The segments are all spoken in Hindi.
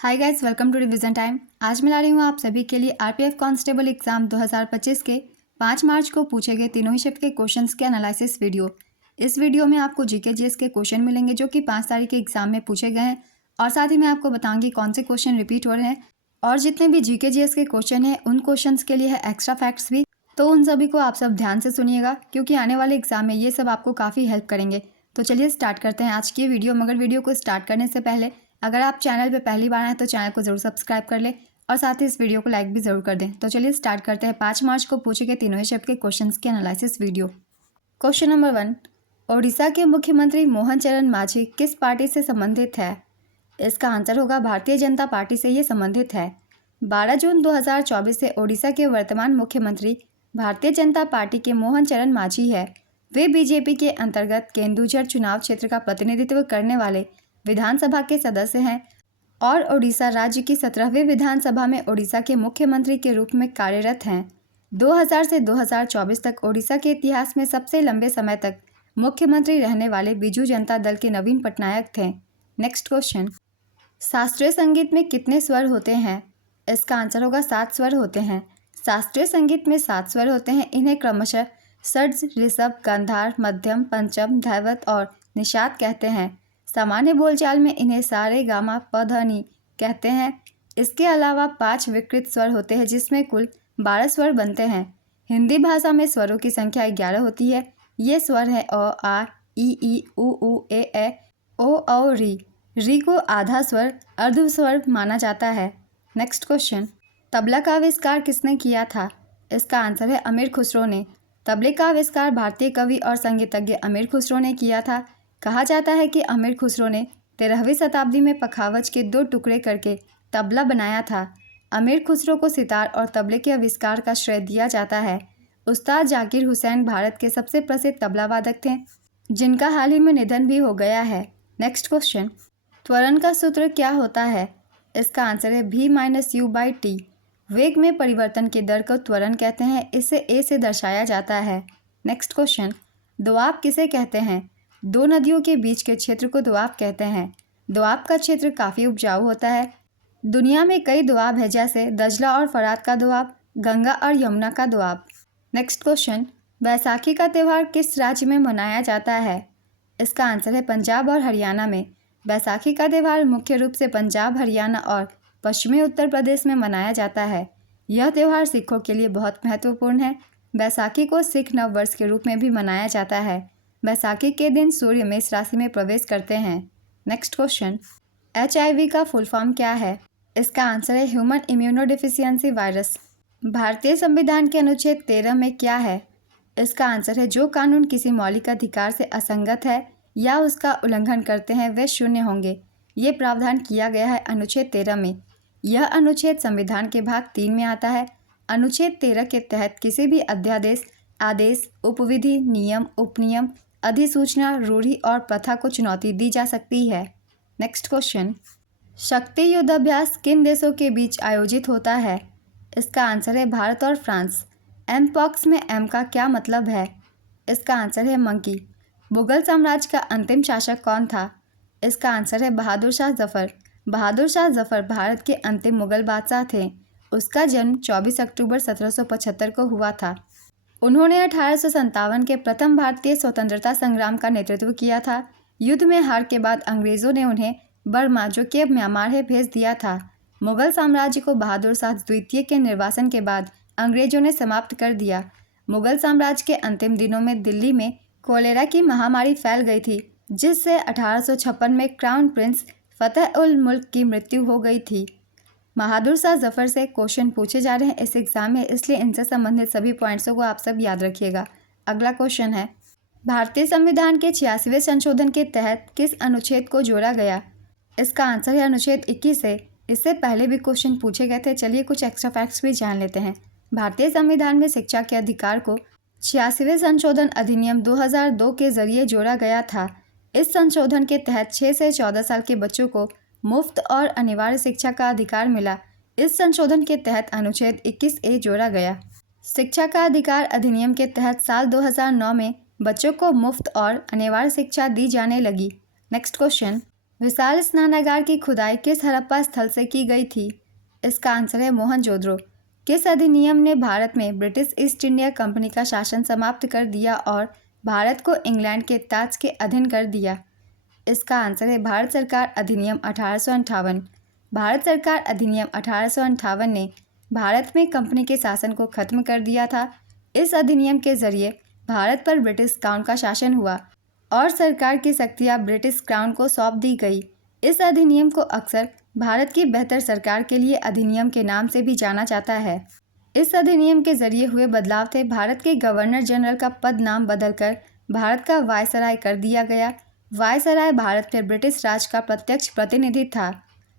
Hi guys, welcome to revision time. आज मैं ला रही हूँ आप सभी के लिए आरपीएफ कांस्टेबल एग्जाम 2025 के 5 मार्च को पूछे गए तीनों ही शिफ्ट के क्वेश्चंस के एनालिसिस वीडियो। इस वीडियो में आपको जीके जीएस के क्वेश्चन मिलेंगे जो कि 5 तारीख के एग्जाम में पूछे गए हैं, और साथ ही मैं आपको बताऊंगी कौन से क्वेश्चन रिपीट हो रहे हैं, और जितने भी जीके जीएस के क्वेश्चन हैं उन क्वेश्चन के लिए है एक्स्ट्रा फैक्ट्स भी। तो उन सभी को आप सब ध्यान से सुनिएगा क्योंकि आने वाले एग्जाम में ये सब आपको काफ़ी हेल्प करेंगे। तो चलिए स्टार्ट करते हैं आज की वीडियो। मगर वीडियो को स्टार्ट करने से पहले अगर आप चैनल पे पहली बार आए तो चैनल को जरूर सब्सक्राइब कर लें और साथ ही इस वीडियो को लाइक भी जरूर कर दें। तो चलिए स्टार्ट करते हैं 5 मार्च को पूछे गए तीनों ही शिफ्ट के क्वेश्चंस के analysis video. Question number 1, Odisha के मुख्यमंत्री मोहन चरण मांझी किस पार्टी से संबंधित है? इसका आंसर होगा भारतीय जनता पार्टी से ये संबंधित है। 12 जून 2024 से ओडिशा के वर्तमान मुख्यमंत्री भारतीय जनता पार्टी के मोहन चरण मांझी है। वे बीजेपी के अंतर्गत केंदुझर चुनाव क्षेत्र का प्रतिनिधित्व करने वाले विधानसभा के सदस्य हैं और ओडिशा राज्य की 17वीं विधानसभा में ओडिशा के मुख्यमंत्री के रूप में कार्यरत हैं। 2000 से 2024 तक ओडिशा के इतिहास में सबसे लंबे समय तक मुख्यमंत्री रहने वाले बीजू जनता दल के नवीन पटनायक थे। नेक्स्ट क्वेश्चन, शास्त्रीय संगीत में कितने स्वर होते हैं? इसका आंसर होगा 7 स्वर होते हैं। शास्त्रीय संगीत में 7 स्वर होते हैं। इन्हें क्रमशः षड्ज, ऋषभ, गांधार, मध्यम, पंचम, धैवत और निषाद कहते हैं। सामान्य बोलचाल में इन्हें सारे गामा प ध नि कहते हैं। इसके अलावा 5 विकृत स्वर होते हैं जिसमें कुल 12 स्वर बनते हैं। हिंदी भाषा में स्वरों की संख्या 11 होती है। ये स्वर है अ, आ, ई, उ, ए, ओ, औ, री। री को आधा स्वर अर्ध स्वर माना जाता है। नेक्स्ट क्वेश्चन, तबला का आविष्कार किसने किया था? इसका आंसर है अमीर खुसरो ने। तबले का आविष्कार भारतीय कवि और संगीतज्ञ अमीर खुसरो ने किया था। कहा जाता है कि अमीर खुसरो ने 13वीं शताब्दी में पखावज के 2 टुकड़े करके तबला बनाया था। अमीर खुसरो को सितार और तबले के आविष्कार का श्रेय दिया जाता है। उस्ताद जाकिर हुसैन भारत के सबसे प्रसिद्ध तबला वादक थे जिनका हाल ही में निधन भी हो गया है। नेक्स्ट क्वेश्चन, त्वरण का सूत्र क्या होता है? इसका आंसर है v-u/t। वेग में परिवर्तन की दर को त्वरण कहते हैं। इसे a से दर्शाया जाता है। नेक्स्ट क्वेश्चन, दोआब किसे कहते हैं? 2 नदियों के बीच के क्षेत्र को दोआब कहते हैं। दोआब का क्षेत्र काफ़ी उपजाऊ होता है। दुनिया में कई दोआब है जैसे दजला और फरात का दोआब, गंगा और यमुना का दोआब। नेक्स्ट क्वेश्चन, बैसाखी का त्यौहार किस राज्य में मनाया जाता है? इसका आंसर है पंजाब और हरियाणा में। बैसाखी का त्यौहार मुख्य रूप से पंजाब, हरियाणा और पश्चिमी उत्तर प्रदेश में मनाया जाता है। यह त्यौहार सिखों के लिए बहुत महत्वपूर्ण है। बैसाखी को सिख नव वर्ष के रूप में भी मनाया जाता है। बैसाखी के दिन सूर्य मेष राशि में प्रवेश करते हैं। नेक्स्ट क्वेश्चन, HIV का फुल फॉर्म क्या है? इसका आंसर है ह्यूमन इम्यूनोडिफिशियंसी वायरस। भारतीय संविधान के अनुच्छेद 13 में क्या है? इसका आंसर है जो कानून किसी मौलिक अधिकार से असंगत है या उसका उल्लंघन करते हैं वे शून्य होंगे। ये प्रावधान किया गया है अनुच्छेद 13 में। यह अनुच्छेद संविधान के भाग 3 में आता है। अनुच्छेद 13 के तहत किसी भी अध्यादेश, आदेश, उपविधि, नियम, उपनियम, अधिसूचना, रूढ़ि और प्रथा को चुनौती दी जा सकती है। नेक्स्ट क्वेश्चन, शक्ति युद्धाभ्यास किन देशों के बीच आयोजित होता है? इसका आंसर है भारत और फ्रांस। एमपॉक्स में एम का क्या मतलब है? इसका आंसर है मंकी। मुगल साम्राज्य का अंतिम शासक कौन था? इसका आंसर है बहादुर शाह जफर। बहादुर शाह जफर भारत के अंतिम मुगल बादशाह थे। उसका जन्म 24 अक्टूबर 1775 को हुआ था। उन्होंने 1857 के प्रथम भारतीय स्वतंत्रता संग्राम का नेतृत्व किया था। युद्ध में हार के बाद अंग्रेजों ने उन्हें बर्मा, जो कि अब म्यांमार है, भेज दिया था। मुगल साम्राज्य को बहादुर शाह द्वितीय के निर्वासन के बाद अंग्रेजों ने समाप्त कर दिया। मुगल साम्राज्य के अंतिम दिनों में दिल्ली में कोलेरा की महामारी फैल गई थी जिससे 1856 में क्राउन प्रिंस फतेह उल मुल्क की मृत्यु हो गई थी। बहादुर शाह जफर से क्वेश्चन पूछे जा रहे हैं इस एग्जाम में, इसलिए इनसे संबंधित सभी पॉइंट्सों को आप सब याद रखिएगा। अगला क्वेश्चन है, भारतीय संविधान के 86वें संशोधन के तहत किस अनुच्छेद को जोड़ा गया? इसका आंसर है अनुच्छेद 21 से। इससे पहले भी क्वेश्चन पूछे गए थे। चलिए कुछ एक्स्ट्रा फैक्ट्स भी जान लेते हैं। भारतीय संविधान में शिक्षा के अधिकार को 86वें संशोधन अधिनियम 2002 के जरिए जोड़ा गया था। इस संशोधन के तहत 6 से 14 साल के बच्चों को मुफ्त और अनिवार्य शिक्षा का अधिकार मिला। इस संशोधन के तहत अनुच्छेद 21A जोड़ा गया। शिक्षा का अधिकार अधिनियम के तहत साल 2009 में बच्चों को मुफ्त और अनिवार्य शिक्षा दी जाने लगी। नेक्स्ट क्वेश्चन, विशाल स्नानागार की खुदाई किस हड़प्पा स्थल से की गई थी? इसका आंसर है मोहनजोदड़ो। किस अधिनियम ने भारत में ब्रिटिश ईस्ट इंडिया कंपनी का शासन समाप्त कर दिया और भारत को इंग्लैंड के ताज के अधीन कर दिया? इसका आंसर है भारत सरकार अधिनियम 1858। भारत सरकार अधिनियम 1858 ने भारत में कंपनी के शासन को खत्म कर दिया था। इस अधिनियम के जरिए भारत पर ब्रिटिश क्राउन का शासन हुआ और सरकार की शक्तियां ब्रिटिश क्राउन को सौंप दी गई। इस अधिनियम को अक्सर भारत की बेहतर सरकार के लिए अधिनियम के नाम से भी जाना जाता है। इस अधिनियम के जरिए हुए बदलाव थे भारत के गवर्नर जनरल का पद नाम बदलकर भारत का वायसराय कर दिया गया। वायसराय भारत में ब्रिटिश राज का प्रत्यक्ष प्रतिनिधि था।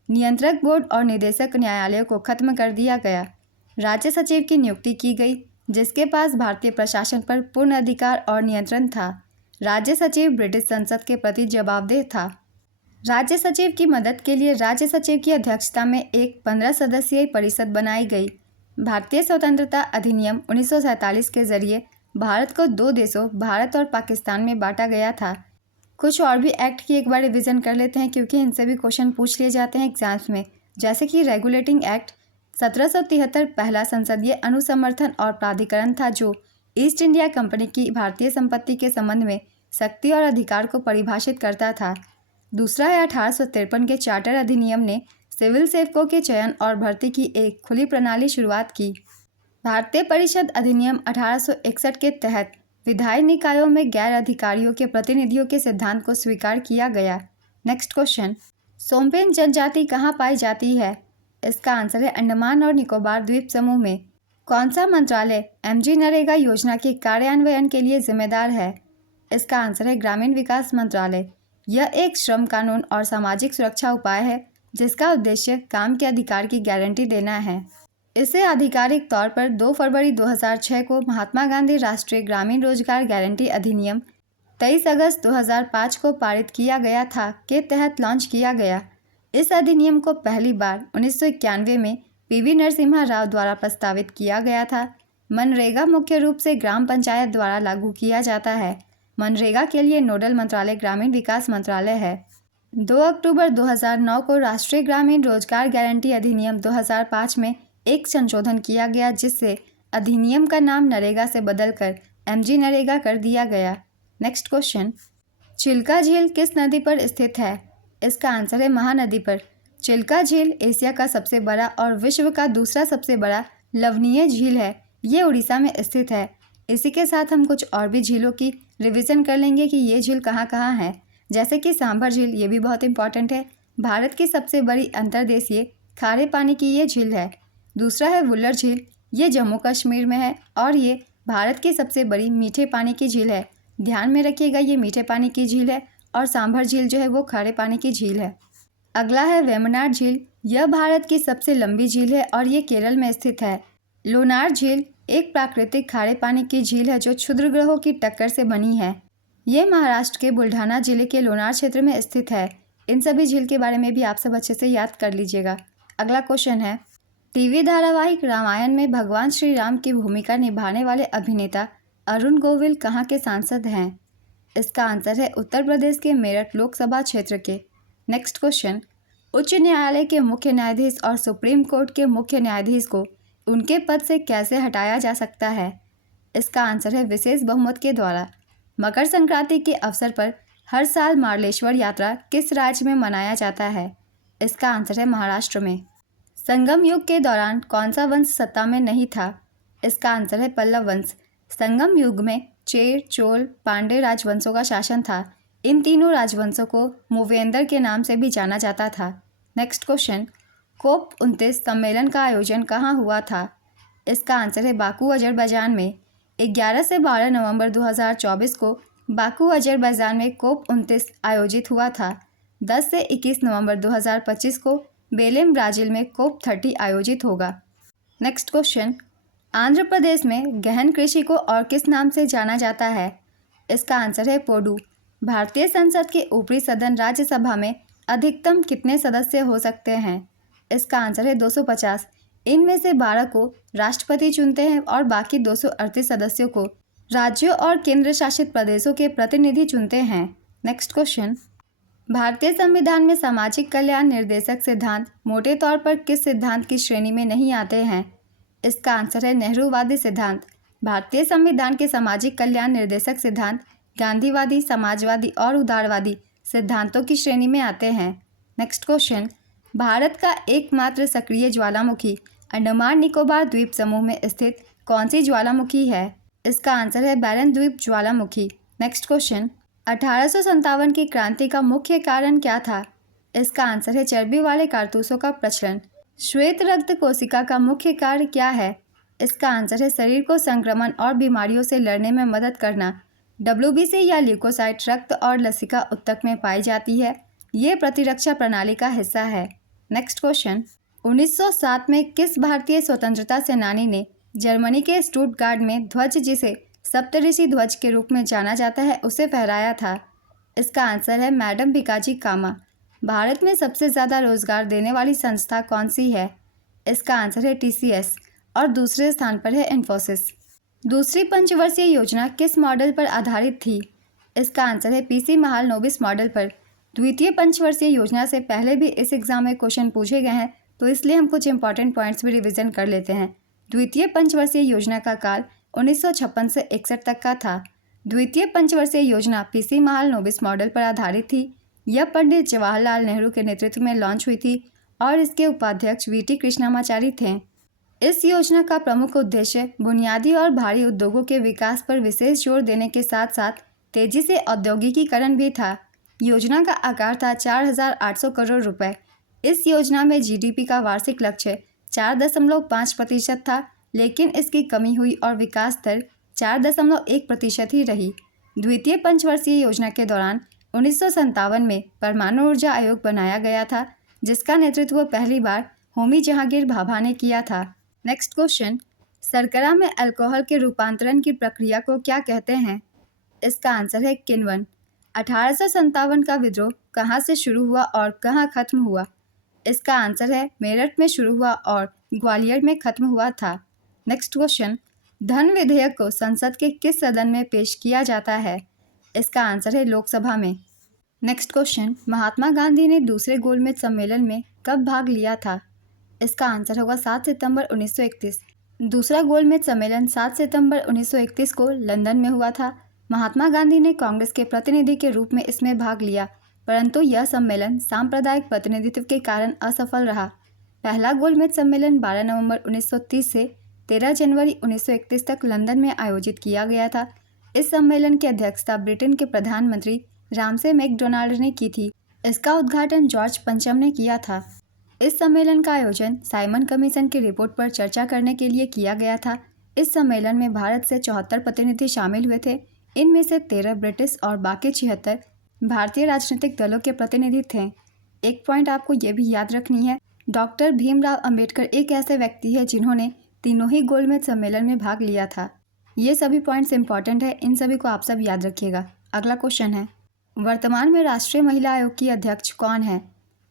नियंत्रक बोर्ड और निदेशक न्यायालयों को खत्म कर दिया गया। राज्य सचिव की नियुक्ति की गई, जिसके पास भारतीय प्रशासन पर पूर्ण अधिकार और नियंत्रण था। राज्य सचिव ब्रिटिश संसद के प्रति जवाबदेह था। राज्य सचिव की मदद के लिए राज्य सचिव की अध्यक्षता में एक 15 सदस्यीय परिषद बनाई गई। भारतीय स्वतंत्रता अधिनियम 1947 के जरिए भारत को दो देशों भारत और पाकिस्तान में बांटा गया था। कुछ और भी एक्ट की एक बार रिवीजन कर लेते हैं, क्योंकि इनसे भी क्वेश्चन पूछ लिए जाते हैं एग्जाम्स में। जैसे कि रेगुलेटिंग एक्ट 1773 पहला संसदीय अनुसमर्थन और प्राधिकरण था, जो ईस्ट इंडिया कंपनी की भारतीय संपत्ति के संबंध में शक्ति और अधिकार को परिभाषित करता था। दूसरा है 1853 के चार्टर अधिनियम ने सिविल सेवकों के चयन और भर्ती की एक खुली प्रणाली शुरुआत की। भारतीय परिषद अधिनियम 1861 के तहत विधायी निकायों में गैर अधिकारियों के प्रतिनिधियों के सिद्धांत को स्वीकार किया गया। नेक्स्ट क्वेश्चन, सोम्पेन जनजाति कहाँ पाई जाती है? इसका आंसर है अंडमान और निकोबार द्वीप समूह में। कौन सा मंत्रालय एमजी नरेगा योजना के कार्यान्वयन के लिए जिम्मेदार है? इसका आंसर है ग्रामीण विकास मंत्रालय। यह एक श्रम कानून और सामाजिक सुरक्षा उपाय है, जिसका उद्देश्य काम के अधिकार की गारंटी देना है। इसे आधिकारिक तौर पर 2 फरवरी 2006 को महात्मा गांधी राष्ट्रीय ग्रामीण रोजगार गारंटी अधिनियम 23 अगस्त 2005 को पारित किया गया था के तहत लॉन्च किया गया। इस अधिनियम को पहली बार 1991 में पीवी नरसिम्हा राव द्वारा प्रस्तावित किया गया था। मनरेगा मुख्य रूप से ग्राम पंचायत द्वारा लागू किया जाता है। मनरेगा के लिए नोडल मंत्रालय ग्रामीण विकास मंत्रालय है। 2 अक्टूबर 2009 को राष्ट्रीय ग्रामीण रोजगार गारंटी अधिनियम 2005 में एक संशोधन किया गया, जिससे अधिनियम का नाम नरेगा से बदलकर एमजी नरेगा कर दिया गया। नेक्स्ट क्वेश्चन, चिल्का झील किस नदी पर स्थित है? इसका आंसर है महानदी पर। चिल्का झील एशिया का सबसे बड़ा और विश्व का दूसरा सबसे बड़ा लवणीय झील है। ये उड़ीसा में स्थित है। इसी के साथ हम कुछ और भी झीलों की रिवीजन कर लेंगे कि ये झील कहाँ कहाँ है। जैसे कि सांभर झील, ये भी बहुत इंपॉर्टेंट है। भारत की सबसे बड़ी अंतर्देशीय खारे पानी की ये झील है। दूसरा है वुल्लर झील, ये जम्मू कश्मीर में है और ये भारत की सबसे बड़ी मीठे पानी की झील है। ध्यान में रखिएगा, ये मीठे पानी की झील है और सांभर झील जो है वो खारे पानी की झील है। अगला है वेम्बनाड झील, यह भारत की सबसे लंबी झील है और ये केरल में स्थित है। लोनार झील एक प्राकृतिक खारे पानी की झील है जो क्षुद्र ग्रहों की टक्कर से बनी है। ये महाराष्ट्र के बुल्ढाना जिले के लोनार क्षेत्र में स्थित है। इन सभी झील के बारे में भी आप सब अच्छे से याद कर लीजिएगा। अगला क्वेश्चन है, टीवी धारावाहिक रामायण में भगवान श्री राम की भूमिका निभाने वाले अभिनेता अरुण गोविल कहाँ के सांसद हैं? इसका आंसर है उत्तर प्रदेश के मेरठ लोकसभा क्षेत्र के। नेक्स्ट क्वेश्चन, उच्च न्यायालय के मुख्य न्यायाधीश और सुप्रीम कोर्ट के मुख्य न्यायाधीश को उनके पद से कैसे हटाया जा सकता है? इसका आंसर है विशेष बहुमत के द्वारा। मकर संक्रांति के अवसर पर हर साल मार्लेश्वर यात्रा किस राज्य में मनाया जाता है? इसका आंसर है महाराष्ट्र में। संगम युग के दौरान कौन सा वंश सत्ता में नहीं था? इसका आंसर है पल्लव वंश। संगम युग में चेर, चोल, पांड्य राजवंशों का शासन था। इन तीनों राजवंशों को मूवेंदर के नाम से भी जाना जाता था। नेक्स्ट क्वेश्चन, कोप 29 सम्मेलन का आयोजन कहाँ हुआ था? इसका आंसर है बाकू अजरबैजान में। 11 से 12 नवंबर 2024 को बाकू अजरबैजान में कोप 29 आयोजित हुआ था। 10 से 21 नवंबर 2025 को बेलेम ब्राज़ील में कोप 30 आयोजित होगा। नेक्स्ट क्वेश्चन, आंध्र प्रदेश में गहन कृषि को और किस नाम से जाना जाता है? इसका आंसर है पोडू। भारतीय संसद के ऊपरी सदन राज्यसभा में अधिकतम कितने सदस्य हो सकते हैं? इसका आंसर है 250। इनमें से 12 को राष्ट्रपति चुनते हैं और बाकी 238 सदस्यों को राज्यों और केंद्र शासित प्रदेशों के प्रतिनिधि चुनते हैं। नेक्स्ट क्वेश्चन, भारतीय संविधान में सामाजिक कल्याण निर्देशक सिद्धांत मोटे तौर पर किस सिद्धांत की श्रेणी में नहीं आते हैं? इसका आंसर है नेहरूवादी सिद्धांत। भारतीय संविधान के सामाजिक कल्याण निर्देशक सिद्धांत गांधीवादी, समाजवादी और उदारवादी सिद्धांतों की श्रेणी में आते हैं। नेक्स्ट क्वेश्चन, भारत का एकमात्र सक्रिय ज्वालामुखी अंडमान निकोबार द्वीप समूह में स्थित कौन सी ज्वालामुखी है? इसका आंसर है बैरन द्वीप ज्वालामुखी। नेक्स्ट क्वेश्चन, 1857 की क्रांति का मुख्य कारण क्या था? इसका आंसर है चर्बी वाले कारतूसों का प्रचलन। श्वेत रक्त कोशिका का मुख्य कार्य क्या है? इसका आंसर है शरीर को संक्रमण और बीमारियों से लड़ने में मदद करना। WBC या ल्यूकोसाइट रक्त और लसिका ऊतक में पाई जाती है। ये प्रतिरक्षा प्रणाली का हिस्सा है। नेक्स्ट क्वेश्चन, 1907 में किस भारतीय स्वतंत्रता सेनानी ने जर्मनी के स्टुटगार्ट में ध्वज, जिसे सप्तऋषि ध्वज के रूप में जाना जाता है, उसे फहराया था? इसका आंसर है मैडम भिकाजी कामा। भारत में सबसे ज़्यादा रोजगार देने वाली संस्था कौन सी है? इसका आंसर है TCS और दूसरे स्थान पर है इन्फोसिस। दूसरी पंचवर्षीय योजना किस मॉडल पर आधारित थी? इसका आंसर है PC महालनोबिस मॉडल पर। द्वितीय पंचवर्षीय योजना से पहले भी इस एग्जाम में क्वेश्चन पूछे गए हैं, तो इसलिए हम कुछ इंपॉर्टेंट पॉइंट्स भी रिवीजन कर लेते हैं। द्वितीय पंचवर्षीय योजना का काल 1956 से 61 तक का था। द्वितीय पंचवर्षीय योजना PC महालनोबिस मॉडल पर आधारित थी। यह पंडित जवाहरलाल नेहरू के नेतृत्व में लॉन्च हुई थी और इसके उपाध्यक्ष VT कृष्णामाचारी थे। इस योजना का प्रमुख उद्देश्य बुनियादी और भारी उद्योगों के विकास पर विशेष जोर देने के साथ साथ तेजी से औद्योगिकीकरण भी था। योजना का आकार था 4,800 करोड़ रुपए। इस योजना में GDP का वार्षिक लक्ष्य 4.5% था, लेकिन इसकी कमी हुई और विकास दर 4.1% ही रही। द्वितीय पंचवर्षीय योजना के दौरान 1957 में परमाणु ऊर्जा आयोग बनाया गया था, जिसका नेतृत्व पहली बार होमी जहांगीर भाभा ने किया था। नेक्स्ट क्वेश्चन, शर्करा में अल्कोहल के रूपांतरण की प्रक्रिया को क्या कहते हैं? इसका आंसर है किण्वन। 1857 का विद्रोह कहाँ से शुरू हुआ और कहाँ खत्म हुआ? इसका आंसर है मेरठ में शुरू हुआ और ग्वालियर में खत्म हुआ था। नेक्स्ट क्वेश्चन, धन विधेयक को संसद के किस सदन में पेश किया जाता है? इसका आंसर है लोकसभा में। नेक्स्ट क्वेश्चन, महात्मा गांधी ने दूसरे गोलमेज सम्मेलन में कब भाग लिया था? इसका आंसर होगा 7 सितंबर 1931। दूसरा गोलमेज सम्मेलन 7 सितंबर 1931 को लंदन में हुआ था। महात्मा गांधी ने कांग्रेस के प्रतिनिधि के रूप में इसमें भाग लिया, परंतु यह सम्मेलन सांप्रदायिक प्रतिनिधित्व के कारण असफल रहा। पहला गोलमेज सम्मेलन 12 नवंबर 1930 से 13 जनवरी 1931 तक लंदन में आयोजित किया गया था। इस सम्मेलन की अध्यक्षता ब्रिटेन के प्रधानमंत्री रामसे मैकडोनाल्ड ने की थी। इसका उद्घाटन जॉर्ज पंचम ने किया था। इस सम्मेलन का आयोजन साइमन कमीशन की रिपोर्ट पर चर्चा करने के लिए किया गया था। इस सम्मेलन में भारत से 74 प्रतिनिधि शामिल हुए थे। इनमें से 13 ब्रिटिश और बाकी 76 भारतीय राजनीतिक दलों के प्रतिनिधि थे। एक पॉइंट आपको ये भी याद रखनी है, डॉक्टर भीमराव अंबेडकर एक ऐसे व्यक्ति है जिन्होंने तीनों ही गोलमेज सम्मेलन में भाग लिया था। ये सभी पॉइंट्स इंपॉर्टेंट है, इन सभी को आप सब याद रखिएगा। अगला क्वेश्चन है, वर्तमान में राष्ट्रीय महिला आयोग की अध्यक्ष कौन है?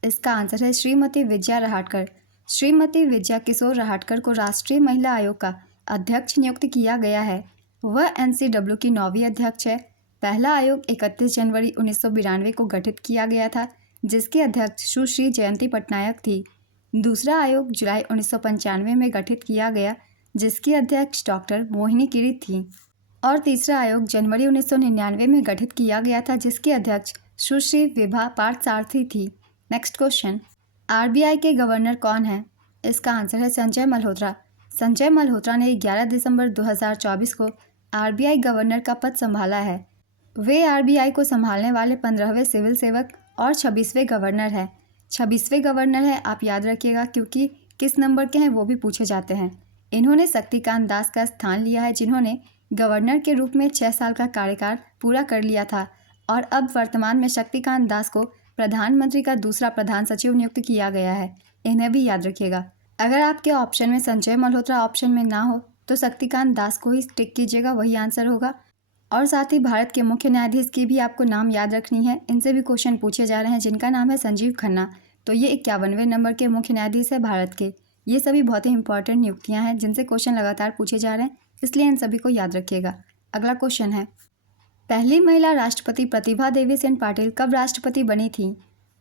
इसका आंसर है श्रीमती विजया रहाटकर। श्रीमती विजया किशोर रहाटकर को राष्ट्रीय महिला आयोग का अध्यक्ष नियुक्त किया गया है। वह NCW की 9वीं अध्यक्ष है। पहला आयोग 31 जनवरी 1992 को गठित किया गया था, जिसकी अध्यक्ष सुश्री जयंती पटनायक थी। दूसरा आयोग जुलाई 1995 में गठित किया गया, जिसकी अध्यक्ष डॉक्टर मोहिनी किरीट थी। और तीसरा आयोग जनवरी 1999 में गठित किया गया था, जिसकी अध्यक्ष सुश्री विभा पार्थसारथी थी। नेक्स्ट क्वेश्चन, RBI के गवर्नर कौन है? इसका आंसर है संजय मल्होत्रा। संजय मल्होत्रा ने 11 दिसंबर 2024 को RBI गवर्नर का पद संभाला है। वे RBI को संभालने वाले 15वें सिविल सेवक और 26वें गवर्नर है। 26वें गवर्नर है, आप याद रखिएगा, क्योंकि किस नंबर के हैं वो भी पूछे जाते हैं। इन्होंने शक्तिकांत दास का स्थान लिया है, जिन्होंने गवर्नर के रूप में 6 साल का कार्यकाल पूरा कर लिया था और अब वर्तमान में शक्तिकांत दास को प्रधानमंत्री का दूसरा प्रधान सचिव नियुक्त किया गया है। इन्हें भी याद रखिएगा। अगर आपके ऑप्शन में संजय मल्होत्रा ऑप्शन में ना हो तो शक्तिकांत दास को ही टिक कीजिएगा, वही आंसर होगा। और साथ ही भारत के मुख्य न्यायाधीश की भी आपको नाम याद रखनी है। इनसे भी क्वेश्चन पूछे जा रहे हैं, जिनका नाम है संजीव खन्ना। तो ये 51वें नंबर के मुख्य न्यायाधीश है भारत के। ये सभी बहुत ही इंपॉर्टेंट नियुक्तियाँ हैं जिनसे क्वेश्चन लगातार पूछे जा रहे हैं, इसलिए इन सभी को याद रखिएगा। अगला क्वेश्चन है, पहली महिला राष्ट्रपति प्रतिभा देवी सिंह पाटिल कब राष्ट्रपति बनी थी?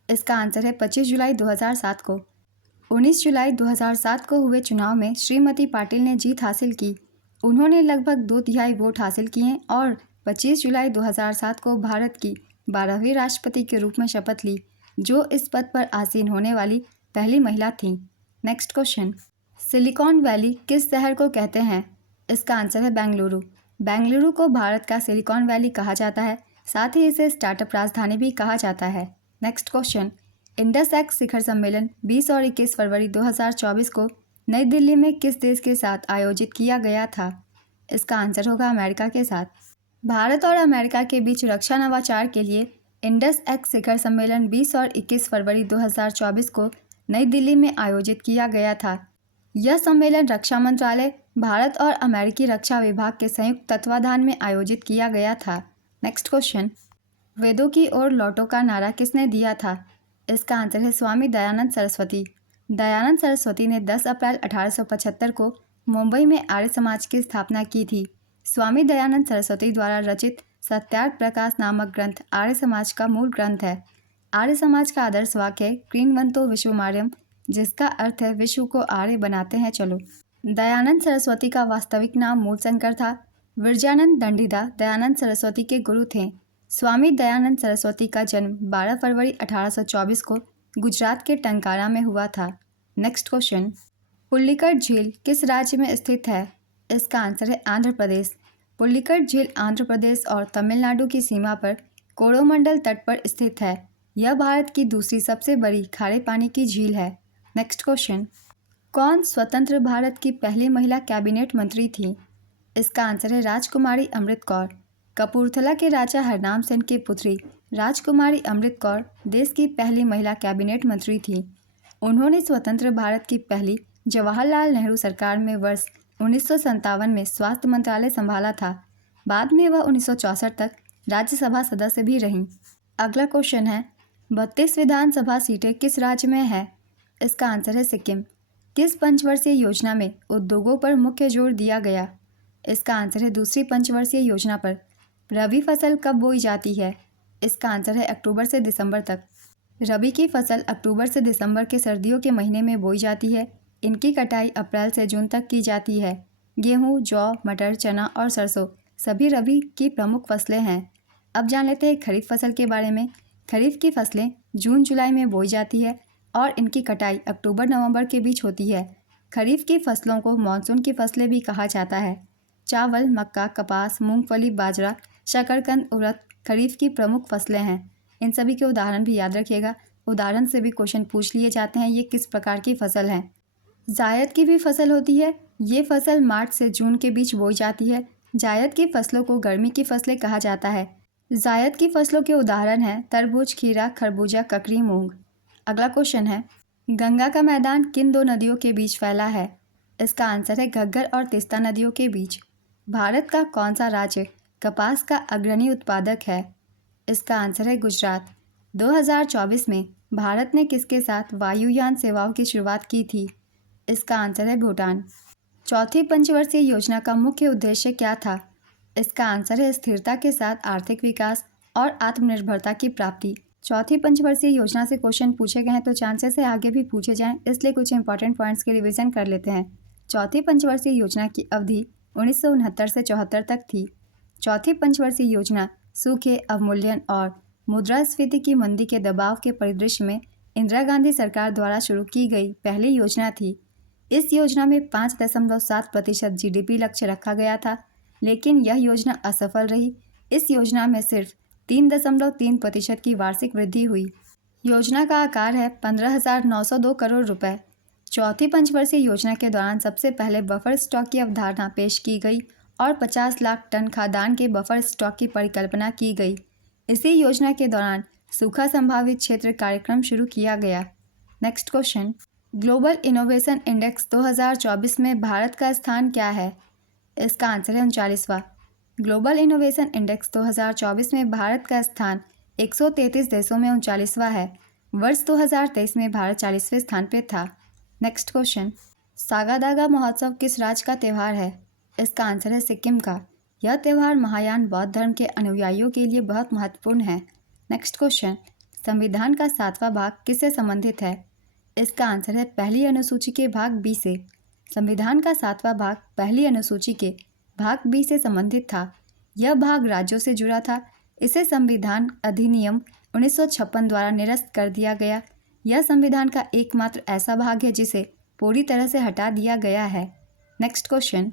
इसका आंसर है 25 जुलाई 2007 को। 19 जुलाई 2007 को हुए चुनाव में श्रीमती पाटिल ने जीत हासिल की। उन्होंने लगभग 2/3 वोट हासिल किए और 25 जुलाई 2007 को भारत की 12वीं राष्ट्रपति के रूप में शपथ ली, जो इस पद पर आसीन होने वाली पहली महिला थीं। नेक्स्ट क्वेश्चन, सिलिकॉन वैली किस शहर को कहते हैं? इसका आंसर है बेंगलुरु। बेंगलुरु को भारत का सिलिकॉन वैली कहा जाता है, साथ ही इसे स्टार्टअप राजधानी भी कहा जाता है। नेक्स्ट क्वेश्चन, इंडस एक्स शिखर सम्मेलन 20 और 21 फरवरी 2024 को नई दिल्ली में किस देश के साथ आयोजित किया गया था? इसका आंसर होगा अमेरिका के साथ। भारत और अमेरिका के बीच रक्षा नवाचार के लिए इंडस एक्स शिखर सम्मेलन 20 और 21 फरवरी 2024 को नई दिल्ली में आयोजित किया गया था। यह सम्मेलन रक्षा मंत्रालय, भारत और अमेरिकी रक्षा विभाग के संयुक्त तत्वाधान में आयोजित किया गया था। नेक्स्ट क्वेश्चन, वेदों की ओर लौटो का नारा किसने दिया था? इसका आंसर है स्वामी दयानंद सरस्वती। दयानंद सरस्वती ने 10 अप्रैल 1875 को मुंबई में आर्य समाज की स्थापना की थी। स्वामी दयानंद सरस्वती द्वारा रचित सत्यार्थ प्रकाश नामक ग्रंथ आर्य समाज का मूल ग्रंथ है। आर्य समाज का आदर्श वाक्य है क्रीणवंतो विश्वमार्यम, जिसका अर्थ है विश्व को आर्य बनाते हैं चलो। दयानंद सरस्वती का वास्तविक नाम मूलशंकर था। विरजानंद दंडीदा दयानंद सरस्वती के गुरु थे। स्वामी दयानंद सरस्वती का जन्म 12 फरवरी 1824 को गुजरात के टंकारा में हुआ था। नेक्स्ट क्वेश्चन, पुल्लिकट झील किस राज्य में स्थित है? इसका आंसर है आंध्र प्रदेश। पुल्लिकट झील आंध्र प्रदेश और तमिलनाडु की सीमा पर कोरोमंडल तट पर स्थित है। यह भारत की दूसरी सबसे बड़ी खारे पानी की झील है। नेक्स्ट क्वेश्चन, कौन स्वतंत्र भारत की पहली महिला कैबिनेट मंत्री थी? इसका आंसर है राजकुमारी अमृत कौर। कपूरथला के राजा हरनाम सेन की पुत्री राजकुमारी अमृत कौर देश की पहली महिला कैबिनेट मंत्री थी। उन्होंने स्वतंत्र भारत की पहली जवाहरलाल नेहरू सरकार में वर्ष 1957 में स्वास्थ्य मंत्रालय संभाला था। बाद में वह 1964 तक राज्यसभा सदस्य भी रहीं। अगला क्वेश्चन है, 32 विधानसभा सीटें किस राज्य में है? इसका आंसर है सिक्किम। किस पंचवर्षीय योजना में उद्योगों पर मुख्य जोर दिया गया? इसका आंसर है दूसरी पंचवर्षीय योजना पर। रबी फसल कब बोई जाती है? इसका आंसर है अक्टूबर से दिसंबर तक। रबी की फसल अक्टूबर से दिसंबर के सर्दियों के महीने में बोई जाती है। इनकी कटाई अप्रैल से जून तक की जाती है। गेहूँ, जौ, मटर, चना और सरसों सभी रबी की प्रमुख फसलें हैं। अब जान लेते हैं खरीफ फसल के बारे में। खरीफ की फसलें जून जुलाई में बोई जाती है और इनकी कटाई अक्टूबर नवंबर के बीच होती है। खरीफ की फसलों को मानसून की फसलें भी कहा जाता है। चावल, मक्का, कपास, मूंगफली, बाजरा, शकरकंद, उड़द खरीफ की प्रमुख फसलें हैं। इन सभी के उदाहरण भी याद रखिएगा। उदाहरण से भी क्वेश्चन पूछ लिए जाते हैं। ये किस प्रकार की फसल है? जायद की भी फसल होती है। ये फसल मार्च से जून के बीच बोई जाती है। जायद की फसलों को गर्मी की फसलें कहा जाता है। जायद की फसलों के उदाहरण हैं तरबूज, खीरा, खरबूजा, ककड़ी, मूंग। अगला क्वेश्चन है, गंगा का मैदान किन दो नदियों के बीच फैला है? इसका आंसर है घग्गर और तीस्ता नदियों के बीच। भारत का कौन सा राज्य कपास का अग्रणी उत्पादक है? इसका आंसर है गुजरात। 2024 में भारत ने किसके साथ वायुयान सेवाओं की शुरुआत की थी? इसका आंसर है भूटान। चौथी पंचवर्षीय योजना का मुख्य उद्देश्य क्या था? इसका आंसर है स्थिरता के साथ आर्थिक विकास और आत्मनिर्भरता की प्राप्ति। चौथी पंचवर्षीय योजना से क्वेश्चन पूछे गए हैं तो चांसेस है आगे भी पूछे जाएं, इसलिए कुछ इंपॉर्टेंट पॉइंट्स की रिवीजन कर लेते हैं। चौथी पंचवर्षीय योजना की अवधि 1969 से 74 तक थी। चौथी पंचवर्षीय योजना सूखे, अवमूल्यन और मुद्रास्फीति की मंदी के दबाव के परिदृश्य में इंदिरा गांधी सरकार द्वारा शुरू की गई पहली योजना थी। इस योजना में 5.7% GDP लक्ष्य रखा गया था, लेकिन यह योजना असफल रही। इस योजना में सिर्फ 3.3% की वार्षिक वृद्धि हुई। योजना का आकार है 15,902 करोड़ रुपए। चौथी पंचवर्षीय योजना के दौरान सबसे पहले बफर स्टॉक की अवधारणा पेश की गई और 50 लाख टन खाद्यान्न के बफर स्टॉक की परिकल्पना की गई। इसी योजना के दौरान सूखा संभावित क्षेत्र कार्यक्रम शुरू किया गया। Next question, global innovation index 2024 में भारत का स्थान क्या है? इसका आंसर है 39वां। ग्लोबल इनोवेशन इंडेक्स 2024 में भारत का स्थान 133 देशों में 39वां है। वर्ष 2023 में भारत 40वें स्थान पर था। नेक्स्ट क्वेश्चन, सागादागा महोत्सव किस राज्य का त्यौहार है? इसका आंसर है सिक्किम का। यह त्यौहार महायान बौद्ध धर्म के अनुयायियों के लिए बहुत महत्वपूर्ण है। नेक्स्ट क्वेश्चन, संविधान का 7वां भाग किससे संबंधित है? इसका आंसर है पहली अनुसूची के भाग बी से। संविधान का 7वां भाग पहली अनुसूची के भाग बी से संबंधित था। यह भाग राज्यों से जुड़ा था। इसे संविधान अधिनियम 1956 द्वारा निरस्त कर दिया गया। यह संविधान का एकमात्र ऐसा भाग है जिसे पूरी तरह से हटा दिया गया है। नेक्स्ट क्वेश्चन,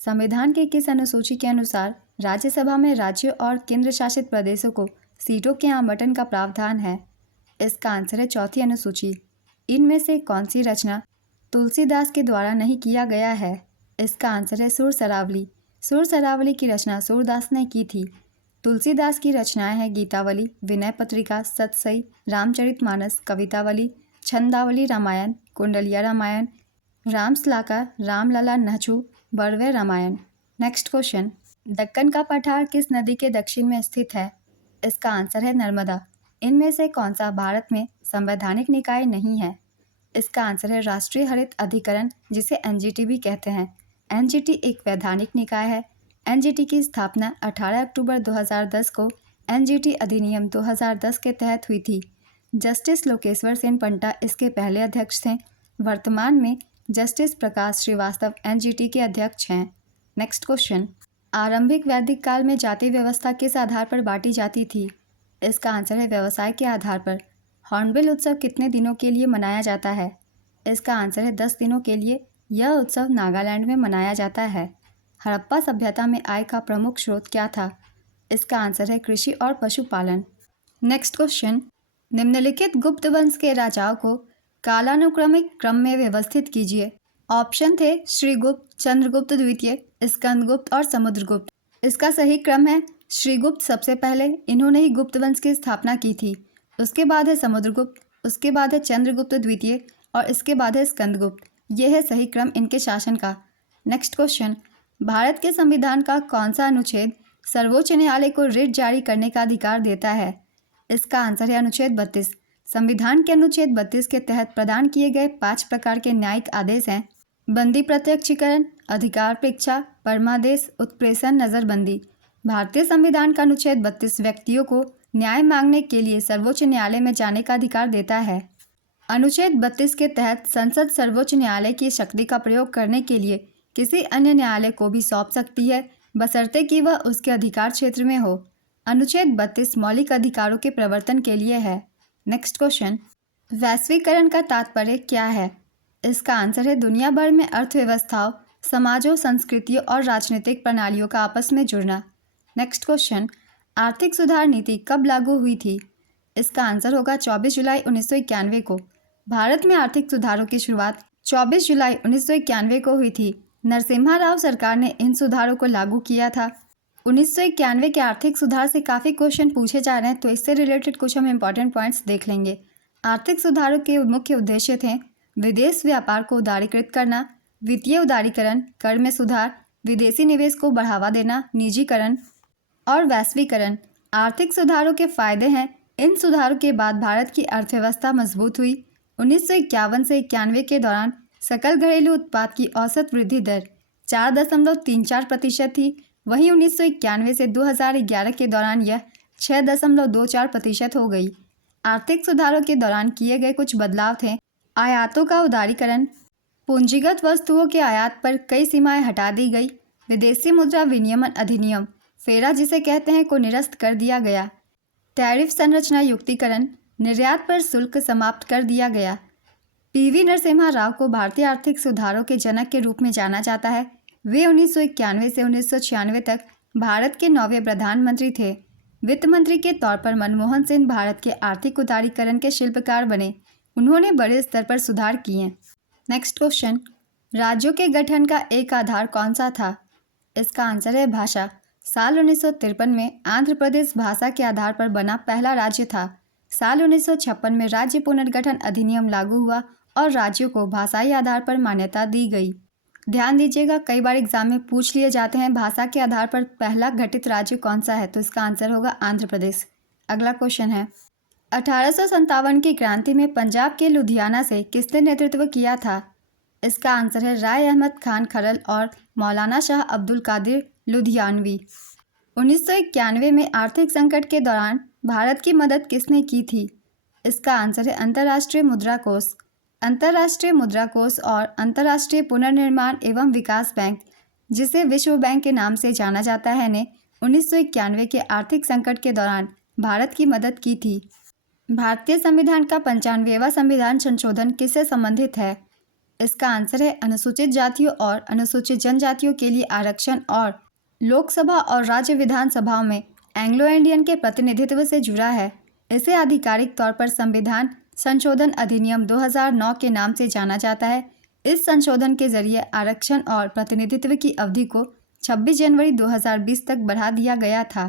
संविधान के किस अनुसूची के अनुसार राज्यसभा में राज्यों और केंद्र शासित प्रदेशों को सीटों के आवंटन का प्रावधान है? इसका आंसर है चौथी अनुसूची। इनमें से कौन सी रचना तुलसीदास के द्वारा नहीं किया गया है? इसका आंसर है सुर सरावली। सुर सरावली की रचना सूरदास ने की थी। तुलसीदास की रचनाएं हैं गीतावली, विनय पत्रिका, सतसई, रामचरितमानस, कवितावली, छंदावली, रामायण, कुंडलिया रामायण, रामसलाका, रामलला, नहछू, बरवे रामायण। नेक्स्ट क्वेश्चन, दक्कन का पठार किस नदी के दक्षिण में स्थित है? इसका आंसर है नर्मदा। इनमें से कौन सा भारत में संवैधानिक निकाय नहीं है? इसका आंसर है राष्ट्रीय हरित अधिकरण, जिसे एनजीटी भी कहते हैं। एनजीटी एक वैधानिक निकाय है। एनजीटी की स्थापना 18 अक्टूबर 2010 को एनजीटी अधिनियम 2010 के तहत हुई थी। जस्टिस लोकेश्वर सेन पंटा इसके पहले अध्यक्ष थे। वर्तमान में जस्टिस प्रकाश श्रीवास्तव एनजीटी के अध्यक्ष हैं। नेक्स्ट क्वेश्चन, आरंभिक वैदिक काल में जाति व्यवस्था किस आधार पर बांटी जाती थी? इसका आंसर है व्यवसाय के आधार पर। हॉर्नबिल उत्सव कितने दिनों के लिए मनाया जाता है? इसका आंसर है 10 दिनों के लिए। यह उत्सव नागालैंड में मनाया जाता है। हड़प्पा सभ्यता में आय का प्रमुख स्रोत क्या था? इसका आंसर है कृषि और पशुपालन। नेक्स्ट क्वेश्चन, निम्नलिखित गुप्त वंश के राजाओं को कालानुक्रमिक क्रम में व्यवस्थित कीजिए। ऑप्शन थे श्रीगुप्त, चंद्रगुप्त द्वितीय, स्कंदगुप्त और समुद्रगुप्त। इसका सही क्रम है श्रीगुप्त सबसे पहले, इन्होंने ही गुप्त वंश की स्थापना की थी। उसके बाद है समुद्रगुप्त, उसके बाद है चंद्रगुप्त द्वितीय और इसके बाद है स्कंदगुप्त। यह है सही क्रम इनके शासन का। नेक्स्ट क्वेश्चन, भारत के संविधान का कौन सा अनुच्छेद सर्वोच्च न्यायालय को रिट जारी करने का अधिकार देता है? इसका आंसर है अनुच्छेद 32। संविधान के अनुच्छेद 32 के तहत प्रदान किए गए 5 प्रकार के न्यायिक आदेश हैं: बंदी प्रत्यक्षीकरण, अधिकार परीक्षा, परमादेश, उत्प्रेषण, नजरबंदी। भारतीय संविधान का अनुच्छेद 32 व्यक्तियों को न्याय मांगने के लिए सर्वोच्च न्यायालय में जाने का अधिकार देता है। अनुच्छेद 32 के तहत संसद सर्वोच्च न्यायालय की शक्ति का प्रयोग करने के लिए किसी अन्य न्यायालय को भी सौंप सकती है, बशर्ते कि वह उसके अधिकार क्षेत्र में हो। अनुच्छेद 32 मौलिक अधिकारों के प्रवर्तन के लिए है। नेक्स्ट क्वेश्चन, वैश्वीकरण का तात्पर्य क्या है? इसका आंसर है दुनिया भर में अर्थव्यवस्थाओं, समाजों, संस्कृतियों और राजनीतिक प्रणालियों का आपस में जुड़ना। नेक्स्ट क्वेश्चन, आर्थिक सुधार नीति कब लागू हुई थी? इसका आंसर होगा 24 जुलाई 1991 को। भारत में आर्थिक सुधारों की शुरुआत 24 जुलाई 1991 को हुई थी। नरसिम्हा राव सरकार ने इन सुधारों को लागू किया था। 1991 के आर्थिक सुधार से काफ़ी क्वेश्चन पूछे जा रहे हैं, तो इससे रिलेटेड कुछ हम इम्पॉर्टेंट पॉइंट्स देख लेंगे। आर्थिक सुधारों के मुख्य उद्देश्य थे विदेश व्यापार को उदारीकृत करना, वित्तीय उदारीकरण, कर में सुधार, विदेशी निवेश को बढ़ावा देना, निजीकरण और वैश्वीकरण। आर्थिक सुधारों के फायदे हैं, इन सुधारों के बाद भारत की अर्थव्यवस्था मजबूत हुई। 1951 से 91 के दौरान सकल घरेलू उत्पाद की औसत वृद्धि दर 4.34% थी। वहीं 1991 से 2011 के दौरान यह 6.24% हो गई। आर्थिक सुधारों के दौरान किए गए कुछ बदलाव थे: आयातों का उदारीकरण, पूंजीगत वस्तुओं के आयात पर कई सीमाएं हटा दी गई, विदेशी मुद्रा विनियमन अधिनियम फेरा जिसे कहते हैं को निरस्त कर दिया गया, टैरिफ संरचना युक्तिकरण, निर्यात पर शुल्क समाप्त कर दिया गया। पीवी नरसिम्हा राव को भारतीय आर्थिक सुधारों के जनक के रूप में जाना जाता है। वे 1991 से 1996 तक भारत के 9वें प्रधानमंत्री थे। वित्त मंत्री के तौर पर मनमोहन सिंह भारत के आर्थिक उदारीकरण के शिल्पकार बने। उन्होंने बड़े स्तर पर सुधार किए। नेक्स्ट क्वेश्चन, राज्यों के गठन का एक आधार कौन सा था? इसका आंसर है भाषा। साल 1953 में आंध्र प्रदेश भाषा के आधार पर बना पहला राज्य था। साल 1956 में राज्य पुनर्गठन अधिनियम लागू हुआ और राज्यों को भाषाई आधार पर मान्यता दी गई। ध्यान दीजिएगा, कई बार एग्जाम में पूछ लिए जाते हैं भाषा के आधार पर पहला गठित राज्य कौन सा है, तो इसका आंसर होगा आंध्र प्रदेश। अगला क्वेश्चन है, 1857 की क्रांति में पंजाब के लुधियाना से किसने नेतृत्व किया था? इसका आंसर है राय अहमद खान खलल और मौलाना शाह अब्दुल कादिर लुधियानवी। 1991 में आर्थिक संकट के दौरान भारत की मदद किसने की थी? इसका आंसर है अंतर्राष्ट्रीय मुद्रा कोष। अंतर्राष्ट्रीय मुद्रा कोष और अंतर्राष्ट्रीय पुनर्निर्माण एवं विकास बैंक, जिसे विश्व बैंक के नाम से जाना जाता है, ने 1991 के आर्थिक संकट के दौरान भारत की मदद की थी। भारतीय संविधान का 95वां संविधान संशोधन किससे संबंधित है? इसका आंसर है अनुसूचित जातियों और अनुसूचित जनजातियों के लिए आरक्षण और लोकसभा और राज्य विधानसभाओं में एंग्लो इंडियन के प्रतिनिधित्व से जुड़ा है। इसे आधिकारिक तौर पर संविधान संशोधन अधिनियम 2009 के नाम से जाना जाता है। इस संशोधन के जरिए आरक्षण और प्रतिनिधित्व की अवधि को 26 जनवरी 2020 तक बढ़ा दिया गया था।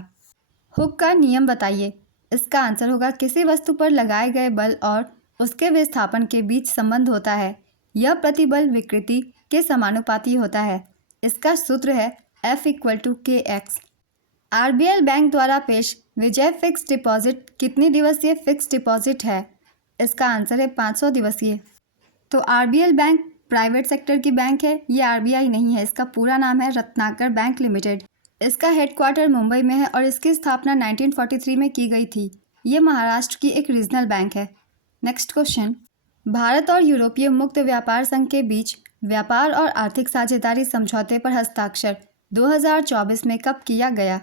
हुक का नियम बताइए। इसका आंसर होगा किसी वस्तु पर लगाए गए बल और उसके विस्थापन के बीच संबंध होता है। यह प्रतिबल विकृति के समानुपाती होता है। इसका सूत्र है F=kx। RBL बैंक द्वारा पेश विजय फिक्स डिपॉजिट कितनी दिवसीय फिक्स डिपॉजिट है? इसका आंसर है 500 दिवसीय। तो RBL बैंक प्राइवेट सेक्टर की बैंक है, ये RBI नहीं है। इसका पूरा नाम है रत्नाकर बैंक लिमिटेड। इसका हेडक्वार्टर मुंबई में है और इसकी स्थापना 1943 में की गई थी। ये महाराष्ट्र की एक रीजनल बैंक है। नेक्स्ट क्वेश्चन, भारत और यूरोपीय मुक्त व्यापार संघ के बीच व्यापार और आर्थिक साझेदारी समझौते पर हस्ताक्षर 2024 में कब किया गया?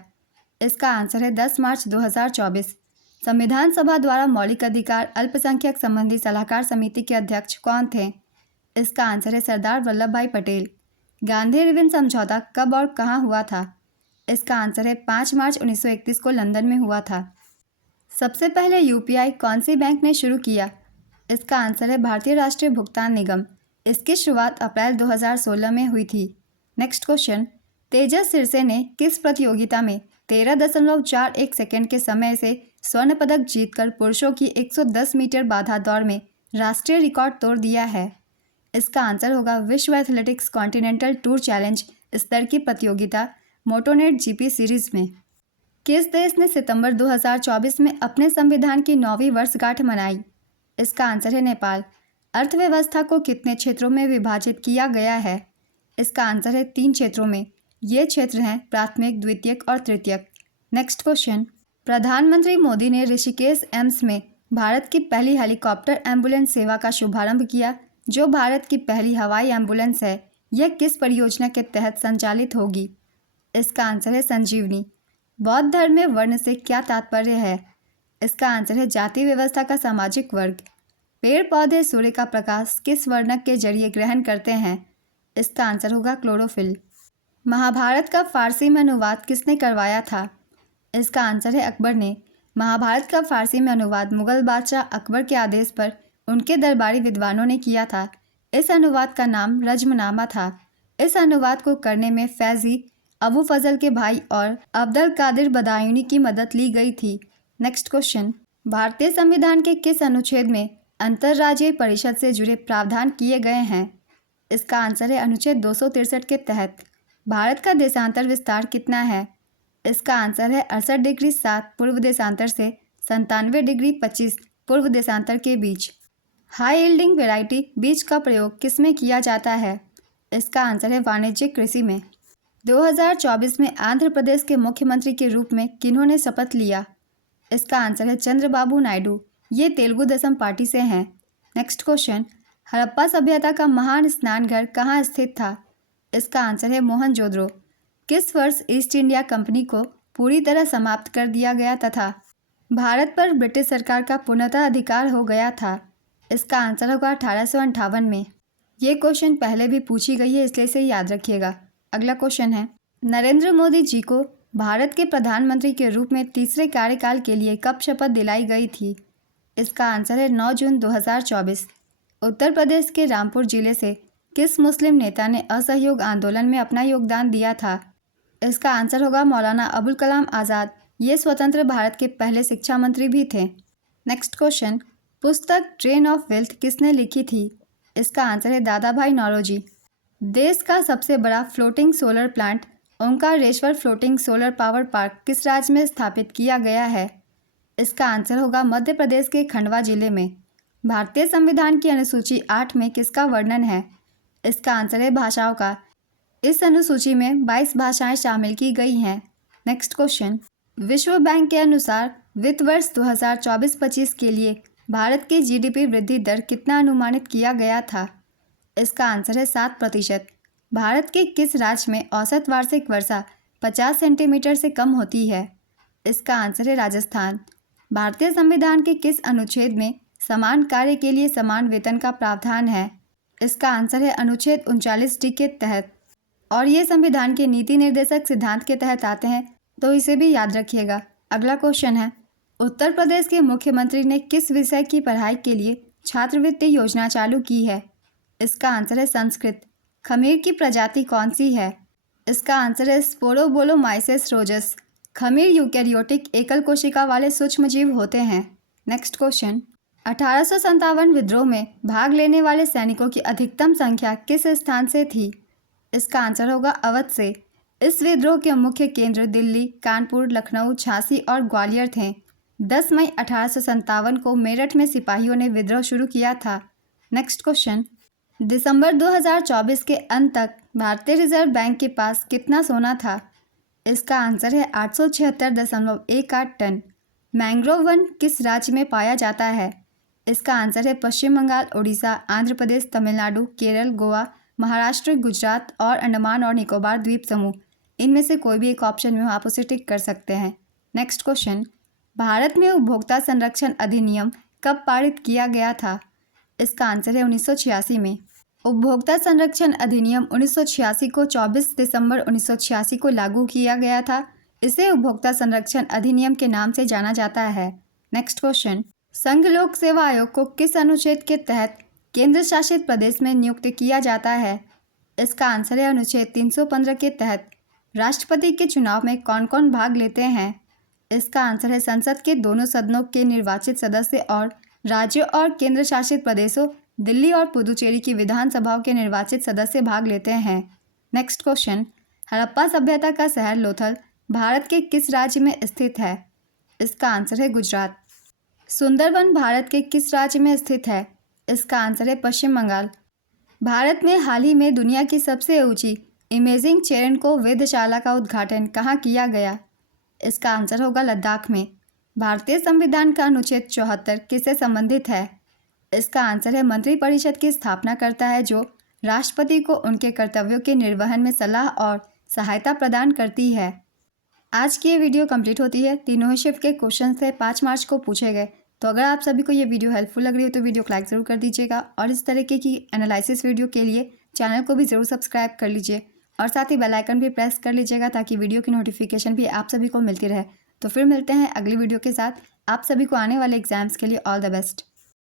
इसका आंसर है 10 मार्च 2024। संविधान सभा द्वारा मौलिक अधिकार अल्पसंख्यक संबंधी सलाहकार समिति के अध्यक्ष कौन थे? इसका आंसर है सरदार वल्लभ भाई पटेल। गांधी रिविन समझौता कब और कहाँ हुआ था? इसका आंसर है 5 मार्च 1931 को लंदन में हुआ था। सबसे पहले UPI कौन सी बैंक ने शुरू किया? इसका आंसर है भारतीय राष्ट्रीय भुगतान निगम। इसकी शुरुआत अप्रैल 2016 में हुई थी। नेक्स्ट क्वेश्चन, तेजस सिरसे ने किस प्रतियोगिता में 13.41 सेकंड के समय से स्वर्ण पदक जीतकर पुरुषों की 110 मीटर बाधा दौड़ में राष्ट्रीय रिकॉर्ड तोड़ दिया है? इसका आंसर होगा विश्व एथलेटिक्स कॉन्टिनेंटल टूर चैलेंज स्तर की प्रतियोगिता मोटोनेट GP सीरीज में। किस देश ने सितंबर 2024 में अपने संविधान की 9वीं वर्षगांठ मनाई? इसका आंसर है नेपाल। अर्थव्यवस्था को कितने क्षेत्रों में विभाजित किया गया है? इसका आंसर है 3 क्षेत्रों में। ये क्षेत्र हैं प्राथमिक, द्वितीयक और तृतीयक। नेक्स्ट क्वेश्चन, प्रधानमंत्री मोदी ने ऋषिकेश एम्स में भारत की पहली हेलीकॉप्टर एम्बुलेंस सेवा का शुभारंभ किया, जो भारत की पहली हवाई एम्बुलेंस है। यह किस परियोजना के तहत संचालित होगी? इसका आंसर है संजीवनी। बौद्ध धर्म में वर्ण से क्या तात्पर्य है? इसका आंसर है जाति व्यवस्था का सामाजिक वर्ग। पेड़ पौधे सूर्य का प्रकाश किस वर्णक के जरिए ग्रहण करते हैं? इसका आंसर होगा क्लोरोफिल। महाभारत का फारसी में अनुवाद किसने करवाया था? इसका आंसर है अकबर ने। महाभारत का फारसी में अनुवाद मुगल बादशाह अकबर के आदेश पर उनके दरबारी विद्वानों ने किया था। इस अनुवाद का नाम रज्मनामा था। इस अनुवाद को करने में फैजी, अबू फजल के भाई और अब्दुल कादिर बदायूनी की मदद ली गई थी। नेक्स्ट क्वेश्चन, भारतीय संविधान के किस अनुच्छेद में अंतर्राज्यीय परिषद से जुड़े प्रावधान किए गए हैं? इसका आंसर है अनुच्छेद 263 के तहत। भारत का देशांतर विस्तार कितना है? इसका आंसर है 68 डिग्री 7 पूर्व देशांतर से 97 डिग्री 25 पूर्व देशांतर के बीच। हाई यील्डिंग वैरायटी बीज का प्रयोग किसमें किया जाता है? इसका आंसर है वाणिज्यिक कृषि में। 2024 में आंध्र प्रदेश के मुख्यमंत्री के रूप में किन्होंने शपथ लिया? इसका आंसर है चंद्रबाबू नायडू। ये तेलुगु देशम पार्टी से हैं। नेक्स्ट क्वेश्चन, हड़प्पा सभ्यता का महान स्नानघर कहाँ स्थित था? इसका आंसर है मोहनजोदड़ो। किस वर्ष ईस्ट इंडिया कंपनी को पूरी तरह समाप्त कर दिया गया तथा भारत पर ब्रिटिश सरकार का पूर्णतः अधिकार हो गया था? इसका आंसर होगा 1858 में। ये क्वेश्चन पहले भी पूछी गई है, इसलिए इसे याद रखिएगा। अगला क्वेश्चन है, नरेंद्र मोदी जी को भारत के प्रधानमंत्री के रूप में तीसरे कार्यकाल के लिए कब शपथ दिलाई गई थी? इसका आंसर है 9 जून 2024। उत्तर प्रदेश के रामपुर जिले से किस मुस्लिम नेता ने असहयोग आंदोलन में अपना योगदान दिया था? इसका आंसर होगा मौलाना अबुल कलाम आज़ाद। ये स्वतंत्र भारत के पहले शिक्षा मंत्री भी थे। नेक्स्ट क्वेश्चन, पुस्तक ट्रेन ऑफ वेल्थ किसने लिखी थी? इसका आंसर है दादा भाई नौरोजी। देश का सबसे बड़ा floating solar plant Omkareshwar floating solar power park किस राज्य में स्थापित किया गया है? इसका आंसर होगा मध्य प्रदेश के खंडवा जिले में। भारतीय संविधान की अनुसूची 8 में किसका वर्णन है? इसका आंसर है भाषाओं का। इस अनुसूची में 22 भाषाएं शामिल की गई हैं। नेक्स्ट क्वेश्चन, विश्व बैंक के अनुसार वित्त वर्ष 2024-25 के लिए भारत की जीडीपी वृद्धि दर कितना अनुमानित किया गया था? इसका आंसर है 7%। भारत के किस राज्य में औसत वार्षिक वर्षा 50 सेंटीमीटर से कम होती है? इसका आंसर है राजस्थान। भारतीय संविधान के किस अनुच्छेद में समान कार्य के लिए समान वेतन का प्रावधान है? इसका आंसर है अनुच्छेद 39D के तहत। और ये संविधान के नीति निर्देशक सिद्धांत के तहत आते हैं, तो इसे भी याद रखिएगा। अगला क्वेश्चन है, उत्तर प्रदेश के मुख्यमंत्री ने किस विषय की पढ़ाई के लिए छात्रवृत्ति योजना चालू की है? इसका आंसर है संस्कृत। खमीर की प्रजाति कौन सी है? इसका आंसर है स्पोरोबोलोमाइसेस रोजस। खमीर यूकैरियोटिक एकल कोशिका वाले सूक्ष्मजीव होते हैं। नेक्स्ट क्वेश्चन, 1857 विद्रोह में भाग लेने वाले सैनिकों की अधिकतम संख्या किस स्थान से थी? इसका आंसर होगा अवध से। इस विद्रोह के मुख्य केंद्र दिल्ली, कानपुर, लखनऊ, झांसी और ग्वालियर थे। 10 मई 1857 को मेरठ में सिपाहियों ने विद्रोह शुरू किया था। नेक्स्ट क्वेश्चन, दिसंबर 2024 के अंत तक भारतीय रिजर्व बैंक के पास कितना सोना था? इसका आंसर है 876.18 टन। मैंग्रोव वन किस राज्य में पाया जाता है? इसका आंसर है पश्चिम बंगाल, उड़ीसा, आंध्र प्रदेश, तमिलनाडु, केरल, गोवा, महाराष्ट्र, गुजरात और अंडमान और निकोबार द्वीप समूह। इनमें से कोई भी एक ऑप्शन में आप उसे टिक कर सकते हैं। नेक्स्ट क्वेश्चन, भारत में उपभोक्ता संरक्षण अधिनियम कब पारित किया गया था? इसका आंसर है 1986 में। उपभोक्ता संरक्षण अधिनियम 1986 को 24 दिसंबर 1986 को लागू किया गया था। इसे उपभोक्ता संरक्षण अधिनियम के नाम से जाना जाता है। नेक्स्ट क्वेश्चन, संघ लोक सेवा आयोग को किस अनुच्छेद के तहत केंद्र शासित प्रदेश में नियुक्त किया जाता है? इसका आंसर है अनुच्छेद 315 के तहत। राष्ट्रपति के चुनाव में कौन कौन भाग लेते हैं? इसका आंसर है संसद के दोनों सदनों के निर्वाचित सदस्य और राज्यों और केंद्र शासित प्रदेशों दिल्ली और पुदुचेरी की विधानसभाओं के निर्वाचित सदस्य भाग लेते हैं। नेक्स्ट क्वेश्चन, हड़प्पा सभ्यता का शहर लोथल भारत के किस राज्य में स्थित है? इसका आंसर है गुजरात। सुंदरवन भारत के किस राज्य में स्थित है? इसका आंसर है पश्चिम बंगाल। भारत में हाल ही में दुनिया की सबसे ऊंची इमेजिंग चेरेनको वेधशाला का उद्घाटन कहाँ किया गया? इसका आंसर होगा लद्दाख में। भारतीय संविधान का अनुच्छेद 74 किससे संबंधित है? इसका आंसर है मंत्रिपरिषद की स्थापना करता है, जो राष्ट्रपति को उनके कर्तव्यों के निर्वहन में सलाह और सहायता प्रदान करती है। आज की ये वीडियो कंप्लीट होती है। तीनों ही शिफ्ट के क्वेश्चन से 5 मार्च को पूछे गए। तो अगर आप सभी को ये वीडियो हेल्पफुल लग रही हो तो वीडियो को लाइक ज़रूर कर दीजिएगा और इस तरीके की एनालिसिस वीडियो के लिए चैनल को भी ज़रूर सब्सक्राइब कर लीजिए और साथ ही बेल आइकन भी प्रेस कर लीजिएगा ताकि वीडियो की नोटिफिकेशन भी आप सभी को मिलती रहे। तो फिर मिलते हैं अगली वीडियो के साथ। आप सभी को आने वाले एग्जाम्स के लिए ऑल द बेस्ट।